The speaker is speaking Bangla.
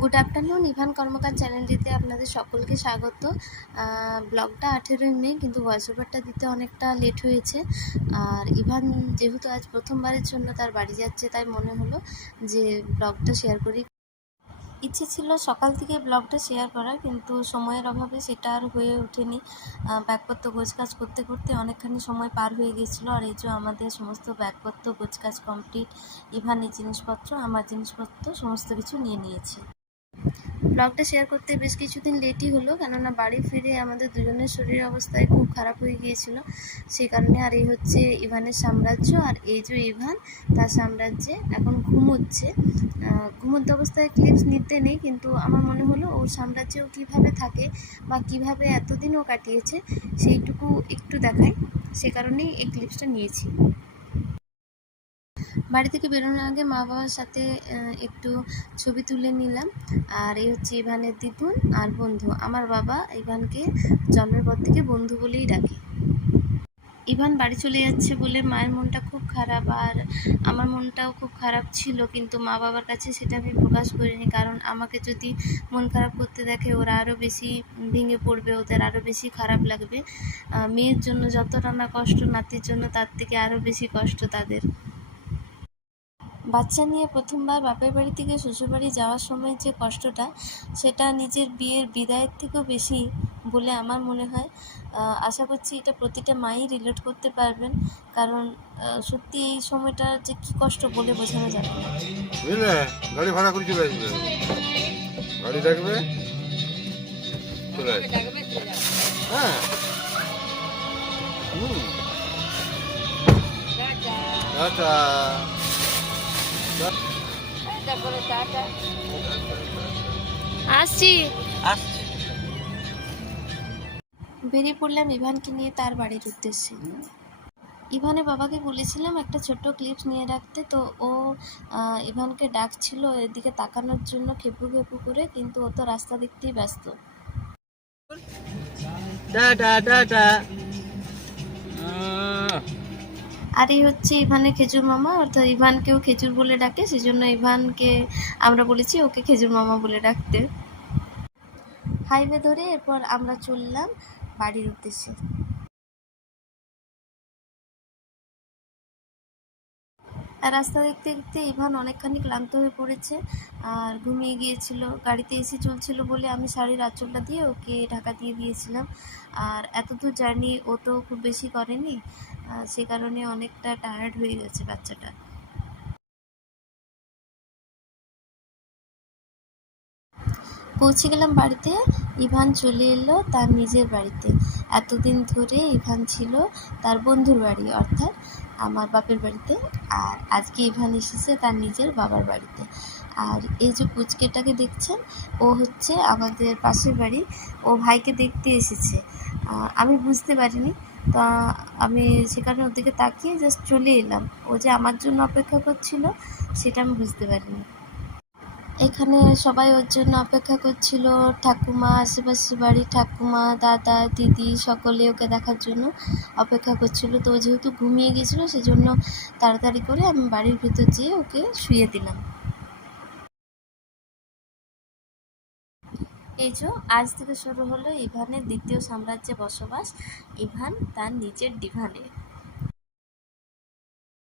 গুড আফটারনুন, ইভান কর্মকার চ্যানেলটিতে আপনাদের সকলকে স্বাগত। ব্লগটা 18ই মে, কিন্তু ভয়েস ওভারটা দিতে অনেকটা লেট হয়েছে। আর ইভান যেহেতু আজ প্রথমবারের জন্য তার বাড়ি যাচ্ছে, তাই মনে হলো যে ব্লগটা শেয়ার করি। ইচ্ছে ছিল সকাল থেকে ব্লগটা শেয়ার করার, কিন্তু সময়ের অভাবে সেটা আর হয়ে ওঠেনি। ব্যাগপত্র গোছকাজ করতে করতে অনেকখানি সময় পার হয়ে গিয়েছিলো। আর এই যে আমাদের সমস্ত ব্যাগপত্র গোছকাজ কমপ্লিট। ইভানের জিনিসপত্র, আমার জিনিসপত্র সমস্ত কিছু নিয়ে নিয়েছি। ব্লগটা শেয়ার করতে বেশ কিছুদিন লেটই হলো, কেননা বাড়ি ফিরে আমাদের দুজনের শরীর অবস্থায় খুব খারাপ হয়ে গিয়েছিল। সেই কারণে আর এই হচ্ছে ইভানের সাম্রাজ্য, আর এই যে ইভান তার সাম্রাজ্যে এখন ঘুমোচ্ছে। ঘুমন্ত অবস্থায় ক্লিপস নিতে নেই, কিন্তু আমার মনে হলো ওর সাম্রাজ্যেও কীভাবে থাকে বা কীভাবে এতদিনও কাটিয়েছে সেইটুকু একটু দেখায়, সে কারণেই এই ক্লিপসটা নিয়েছি। বাড়ি থেকে বেরোনোর আগে মা বাবার সাথে একটু ছবি তুলে নিলাম। আর এই হচ্ছে ইভানের দিদুন আর বন্ধু। আমার বাবা ইভানকে জন্মের পর থেকে বন্ধু বলেই ডাকে। ইভান বাড়ি চলে যাচ্ছে বলে মায়ের মনটা খুব খারাপ, আর আমার মনটাও খুব খারাপ ছিল, কিন্তু মা বাবার কাছে সেটা আমি প্রকাশ করিনি, কারণ আমাকে যদি মন খারাপ করতে দেখে ওরা আরও বেশি ভেঙে পড়বে, ওদের আরও বেশি খারাপ লাগবে। মেয়ের জন্য যতটা না কষ্ট, নাতির জন্য তার থেকে আরও বেশি কষ্ট তাদের। বাচ্চা নিয়ে প্রথমবার বাপের বাড়ি থেকে শ্বশুরবাড়ি যাওয়ার সময় যে কষ্টটা, সেটা নিজের বিয়ের বিদায়ের থেকেও বেশি বলে আমার মনে হয়। আশা করছি এটা প্রতিটা মাই রিলেট করতে পারবেন, কারণ সত্যি এই সময়টা যে কী কষ্ট বলে বোঝানো যাবে না। বুঝলে, গাড়ি ভাড়া করে চলে আসবে, গাড়ি ডাকবে চলে আসবে। হ্যাঁ, টাটা। আসছি। বেরিয়ে পড়লাম ইভানকে নিয়ে তার বাড়ির উদ্দেশ্যে। ইভানের বাবাকে বলেছিলাম একটা ছোট্ট ক্লিপস নিয়ে রাখতে, তো ও ইভানকে ডাকছিল এদিকে তাকানোর জন্য খেপু খেপু করে, কিন্তু ও তো রাস্তা দেখতেই ব্যস্ত। আর এই হচ্ছে ইভানের খেজুর মামা, অর্থাৎ ইভানকেও খেজুর বলে ডাকে, সেজন্য ইভানকে আমরা বলেছি ওকে খেজুর মামা বলে ডাকতে। হাইওয়ে ধরে এরপর আমরা চললাম বাড়ির উদ্দেশ্যে। রাস্তা দেখতে দেখতে ইভান অনেকখানি ক্লান্ত হয়ে পড়েছে আর ঘুমিয়ে গিয়েছিল। গাড়িতে এসি চলছিল বলে আমি শাড়ির আঁচলটা দিয়ে ওকে ঢাকা দিয়ে দিয়েছিলাম। আর এত দূর জার্নি ও তো খুব বেশি করেনি, সে কারণে অনেকটা টায়ার্ড হয়ে গেছে বাচ্চাটা। পৌঁছে গেলাম বাড়িতে। ইভান চলে এলো তার নিজের বাড়িতে। এতদিন ধরে ইভান ছিল তার বন্ধুর বাড়ি, অর্থাৎ আমার বাপের বাড়িতে, আর আজকে ইভান এসেছে তার নিজের বাবার বাড়িতে। আর এই যে পুচকেটাকে দেখছেন, ও হচ্ছে আমাদের পাশের বাড়ি, ও ভাইকে দেখতে এসেছে। আমি বুঝতে পারিনি, তা আমি সেখানে ওর দিকে তাকিয়ে জাস্ট চলে এলাম। ও যে আমার জন্য অপেক্ষা করছিল সেটা আমি বুঝতে পারিনি। এখানে সবাই ওর জন্য অপেক্ষা করছিল, ঠাকুমা, আশেপাশের বাড়ির ঠাকুমা, দাদা, দিদি সকলে ওকে দেখার জন্য অপেক্ষা করছিল। তো ও যেহেতু ঘুমিয়ে গেছিলো, সেজন্য তাড়াতাড়ি করে আমি বাড়ির ভিতর যেয়ে ওকে শুইয়ে দিলাম। এই যে আজ থেকে শুরু হলো ইভানের দ্বিতীয় সাম্রাজ্যে বসবাস, ইভান তার নিজের ডিভানে।